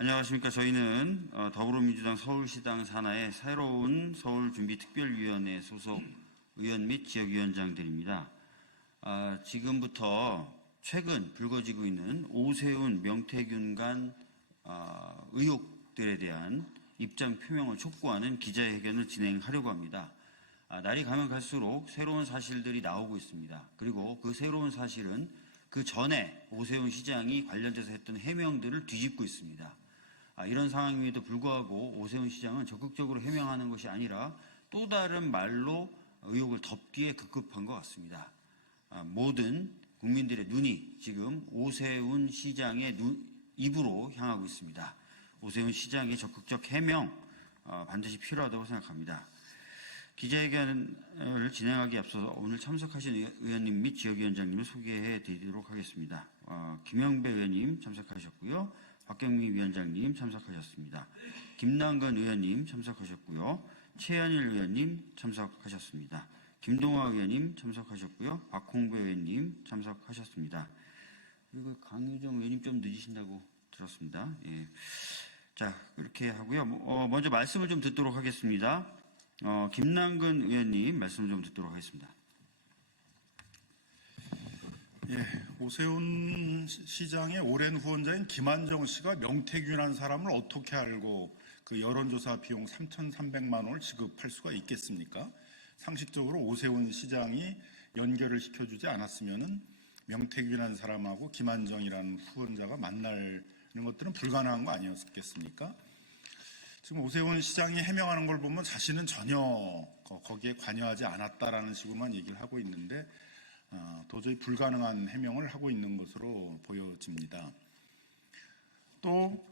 안녕하십니까. 저희는 더불어민주당 서울시당 산하의 새로운 서울준비특별위원회 소속 의원 및 지역위원장들입니다. 지금부터 최근 불거지고 있는 오세훈, 명태균 간 의혹들에 대한 입장 표명을 촉구하는 기자회견을 진행하려고 합니다. 날이 가면 갈수록 새로운 사실들이 나오고 있습니다. 그리고 그 새로운 사실은 그 전에 오세훈 시장이 관련돼서 했던 해명들을 뒤집고 있습니다. 이런 상황임에도 불구하고 오세훈 시장은 적극적으로 해명하는 것이 아니라 또 다른 말로 의혹을 덮기에 급급한 것 같습니다. 모든 국민들의 눈이 지금 오세훈 시장의 입으로 향하고 있습니다. 오세훈 시장의 적극적 해명 반드시 필요하다고 생각합니다. 기자회견을 진행하기에 앞서서 오늘 참석하신 의원님 및 지역위원장님을 소개해 드리도록 하겠습니다. 김영배 의원님 참석하셨고요. 박경미 위원장님 참석하셨습니다. 김남근 의원님 참석하셨고요. 최현일 의원님 참석하셨습니다. 김동화 의원님 참석하셨고요. 박홍배 의원님 참석하셨습니다. 그리고 강유정 의원님 좀 늦으신다고 들었습니다. 예. 자, 그렇게 하고요. 먼저 말씀을 좀 듣도록 하겠습니다. 김남근 의원님 말씀을 좀 듣도록 하겠습니다. 예, 오세훈 시장의 오랜 후원자인 김한정 씨가 명태균이라는 사람을 어떻게 알고 그 여론조사 비용 3,300만 원을 지급할 수가 있겠습니까? 상식적으로 오세훈 시장이 연결을 시켜주지 않았으면은 명태균이라는 사람하고 김한정이라는 후원자가 만나는 것들은 불가능한 거 아니었겠습니까? 지금 오세훈 시장이 해명하는 걸 보면 자신은 전혀 거기에 관여하지 않았다라는 식으로만 얘기를 하고 있는데 도저히 불가능한 해명을 하고 있는 것으로 보여집니다. 또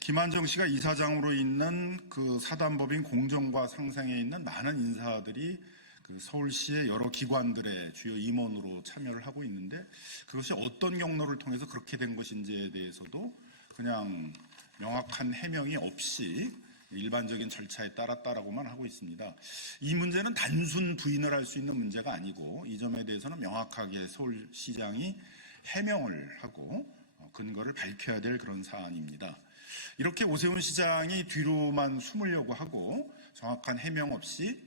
김한정 씨가 이사장으로 있는 그 사단법인 공정과 상생에 있는 많은 인사들이 그 서울시의 여러 기관들의 주요 임원으로 참여를 하고 있는데 그것이 어떤 경로를 통해서 그렇게 된 것인지에 대해서도 그냥 명확한 해명이 없이 일반적인 절차에 따랐다라고만 하고 있습니다. 이 문제는 단순 부인을 할 수 있는 문제가 아니고 이 점에 대해서는 명확하게 서울시장이 해명을 하고 근거를 밝혀야 될 그런 사안입니다. 이렇게 오세훈 시장이 뒤로만 숨으려고 하고 정확한 해명 없이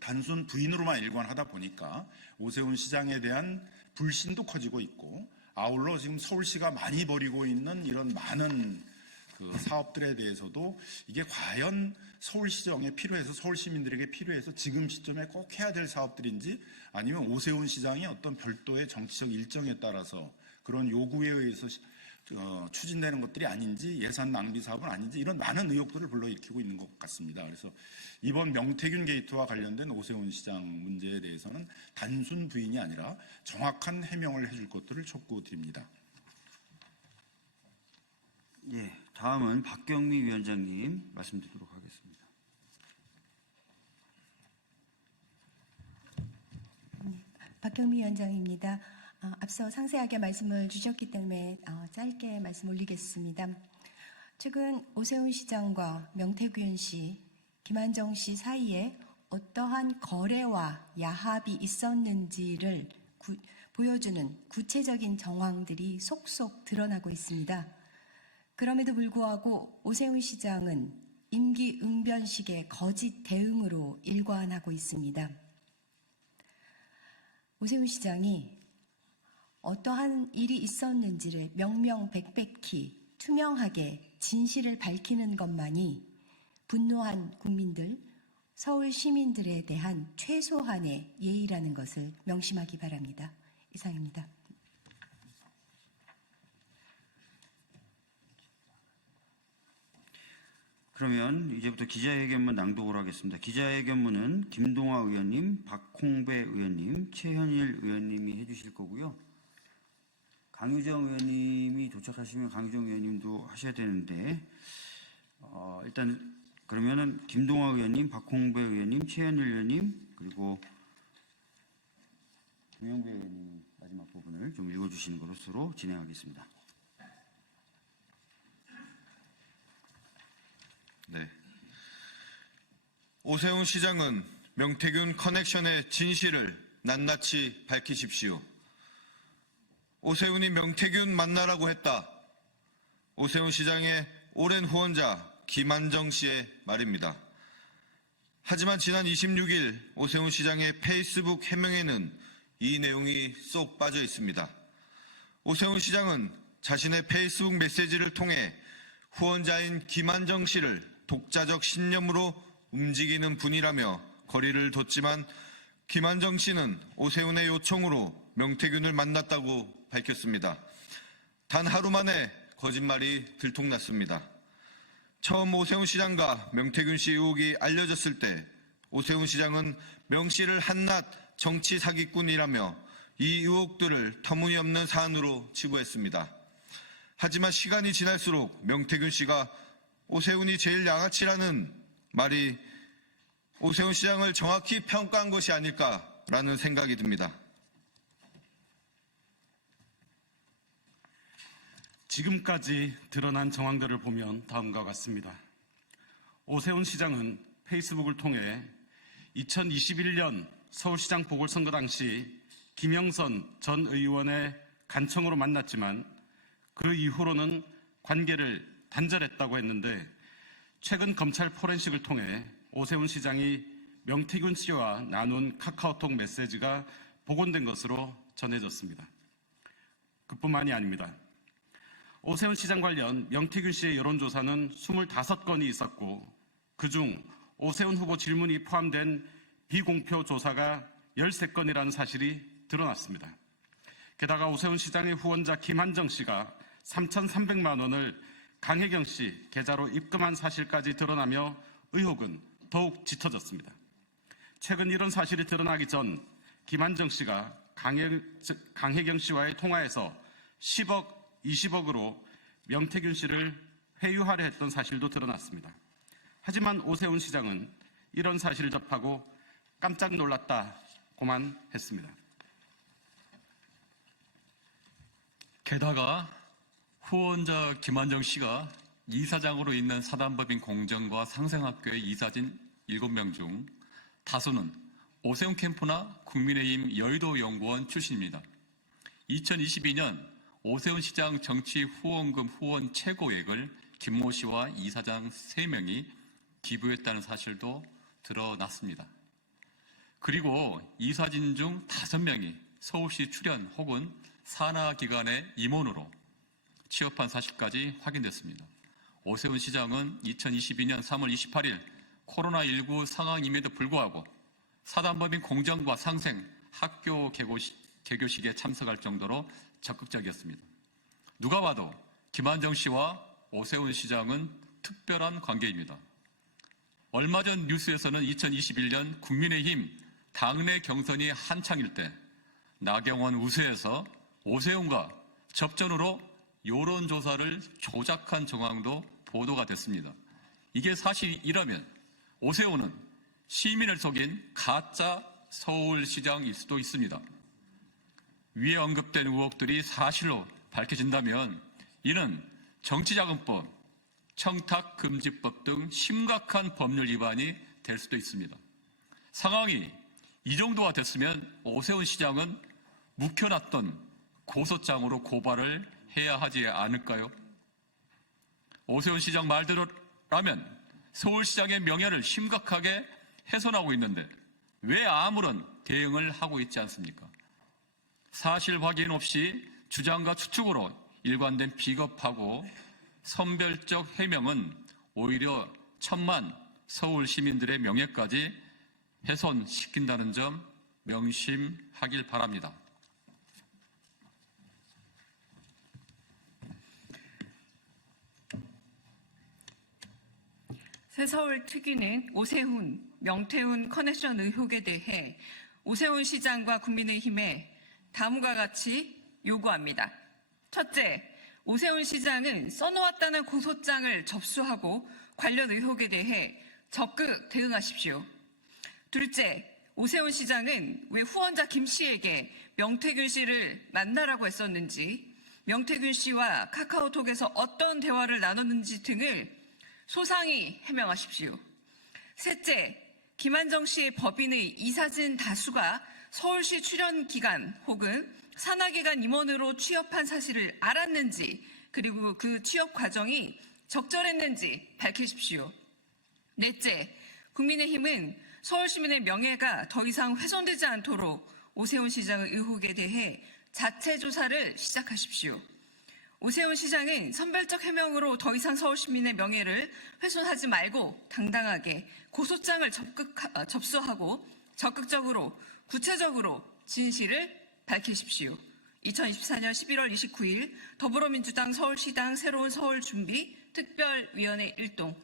단순 부인으로만 일관하다 보니까 오세훈 시장에 대한 불신도 커지고 있고 아울러 지금 서울시가 많이 벌이고 있는 이런 많은 그 사업들에 대해서도 이게 과연 서울시정에 필요해서 서울 시민들에게 필요해서 지금 시점에 꼭 해야 될 사업들인지 아니면 오세훈 시장이 어떤 별도의 정치적 일정에 따라서 그런 요구에 의해서 추진되는 것들이 아닌지 예산 낭비 사업은 아닌지 이런 많은 의혹들을 불러일으키고 있는 것 같습니다. 그래서 이번 명태균 게이트와 관련된 오세훈 시장 문제에 대해서는 단순 부인이 아니라 정확한 해명을 해줄 것들을 촉구드립니다. 예, 다음은 박경미 위원장님 말씀 드리도록 하겠습니다. 박경미 위원장입니다. 앞서 상세하게 말씀을 주셨기 때문에 짧게 말씀 올리겠습니다. 최근 오세훈 시장과 명태균 씨, 김한정 씨 사이에 어떠한 거래와 야합이 있었는지를 보여주는 구체적인 정황들이 속속 드러나고 있습니다. 그럼에도 불구하고 오세훈 시장은 임기응변식의 거짓 대응으로 일관하고 있습니다. 오세훈 시장이 어떠한 일이 있었는지를 명명백백히 투명하게 진실을 밝히는 것만이 분노한 국민들, 서울 시민들에 대한 최소한의 예의라는 것을 명심하기 바랍니다. 이상입니다. 그러면 이제부터 기자회견문 낭독을 하겠습니다. 기자회견문은 김동화 의원님, 박홍배 의원님, 최현일 의원님이 해주실 거고요. 강유정 의원님이 도착하시면 강유정 의원님도 하셔야 되는데 일단 그러면은 김동화 의원님, 박홍배 의원님, 최현일 의원님 그리고 김영배 의원님 마지막 부분을 좀 읽어주시는 것으로 진행하겠습니다. 네. 오세훈 시장은 명태균 커넥션의 진실을 낱낱이 밝히십시오. 오세훈이 명태균 만나라고 했다. 오세훈 시장의 오랜 후원자 김한정 씨의 말입니다. 하지만 지난 26일 오세훈 시장의 페이스북 해명에는 이 내용이 쏙 빠져 있습니다. 오세훈 시장은 자신의 페이스북 메시지를 통해 후원자인 김한정 씨를 독자적 신념으로 움직이는 분이라며 거리를 뒀지만 김한정 씨는 오세훈의 요청으로 명태균을 만났다고 밝혔습니다. 단 하루 만에 거짓말이 들통났습니다. 처음 오세훈 시장과 명태균 씨 의혹이 알려졌을 때 오세훈 시장은 명 씨를 한낱 정치 사기꾼이라며 이 의혹들을 터무니없는 사안으로 치부했습니다. 하지만 시간이 지날수록 명태균 씨가 오세훈이 제일 양아치라는 말이 오세훈 시장을 정확히 평가한 것이 아닐까라는 생각이 듭니다. 지금까지 드러난 정황들을 보면 다음과 같습니다. 오세훈 시장은 페이스북을 통해 2021년 서울시장 보궐선거 당시 김영선 전 의원의 간청으로 만났지만 그 이후로는 관계를 단절했다고 했는데 최근 검찰 포렌식을 통해 오세훈 시장이 명태균 씨와 나눈 카카오톡 메시지가 복원된 것으로 전해졌습니다. 그뿐만이 아닙니다. 오세훈 시장 관련 명태균 씨의 여론조사는 25건이 있었고 그중 오세훈 후보 질문이 포함된 비공표 조사가 13건이라는 사실이 드러났습니다. 게다가 오세훈 시장의 후원자 김한정 씨가 3,300만 원을 강혜경 씨 계좌로 입금한 사실까지 드러나며 의혹은 더욱 짙어졌습니다. 최근 이런 사실이 드러나기 전 김한정 씨가 강혜경 씨와의 통화에서 10억, 20억으로 명태균 씨를 회유하려 했던 사실도 드러났습니다. 하지만 오세훈 시장은 이런 사실을 접하고 깜짝 놀랐다고만 했습니다. 게다가 후원자 김한정 씨가 이사장으로 있는 사단법인 공정과 상생학교의 이사진 7명 중 다수는 오세훈 캠프나 국민의힘 여의도연구원 출신입니다. 2022년 오세훈 시장 정치 후원금 후원 최고액을 김모 씨와 이사장 3명이 기부했다는 사실도 드러났습니다. 그리고 이사진 중 5명이 서울시 출연 혹은 산하기관의 임원으로 취업한 사실까지 확인됐습니다. 오세훈 시장은 2022년 3월 28일 코로나19 상황임에도 불구하고 사단법인 공정과 상생 학교 개교식에 참석할 정도로 적극적이었습니다. 누가 봐도 김한정 씨와 오세훈 시장은 특별한 관계입니다. 얼마 전 뉴스에서는 2021년 국민의힘 당내 경선이 한창일 때 나경원 우세에서 오세훈과 접전으로 여론조사를 조작한 정황도 보도가 됐습니다. 이게 사실이라면 오세훈은 시민을 속인 가짜 서울시장일 수도 있습니다. 위에 언급된 의혹들이 사실로 밝혀진다면 이는 정치자금법, 청탁금지법 등 심각한 법률 위반이 될 수도 있습니다. 상황이 이 정도가 됐으면 오세훈 시장은 묵혀놨던 고소장으로 고발을 해야 하지 않을까요? 오세훈 시장 말대로라면 서울시장의 명예를 심각하게 훼손하고 있는데 왜 아무런 대응을 하고 있지 않습니까? 사실 확인 없이 주장과 추측으로 일관된 비겁하고 선별적 해명은 오히려 천만 서울 시민들의 명예까지 훼손시킨다는 점 명심하길 바랍니다. 새서울특위는 오세훈, 명태훈 커넥션 의혹에 대해 오세훈 시장과 국민의힘에 다음과 같이 요구합니다. 첫째, 오세훈 시장은 써놓았다는 고소장을 접수하고 관련 의혹에 대해 적극 대응하십시오. 둘째, 오세훈 시장은 왜 후원자 김 씨에게 명태균 씨를 만나라고 했었는지, 명태균 씨와 카카오톡에서 어떤 대화를 나눴는지 등을 소상히 해명하십시오. 셋째, 김한정 씨의 법인의 이사진 다수가 서울시 출연 기간 혹은 산하기관 임원으로 취업한 사실을 알았는지 그리고 그 취업 과정이 적절했는지 밝히십시오. 넷째, 국민의힘은 서울 시민의 명예가 더 이상 훼손되지 않도록 오세훈 시장의 의혹에 대해 자체 조사를 시작하십시오. 오세훈 시장은 선별적 해명으로 더 이상 서울 시민의 명예를 훼손하지 말고 당당하게 고소장을 접수하고 적극적으로 구체적으로 진실을 밝히십시오. 2024년 11월 29일 더불어민주당 서울시당 새로운 서울 준비 특별위원회 일동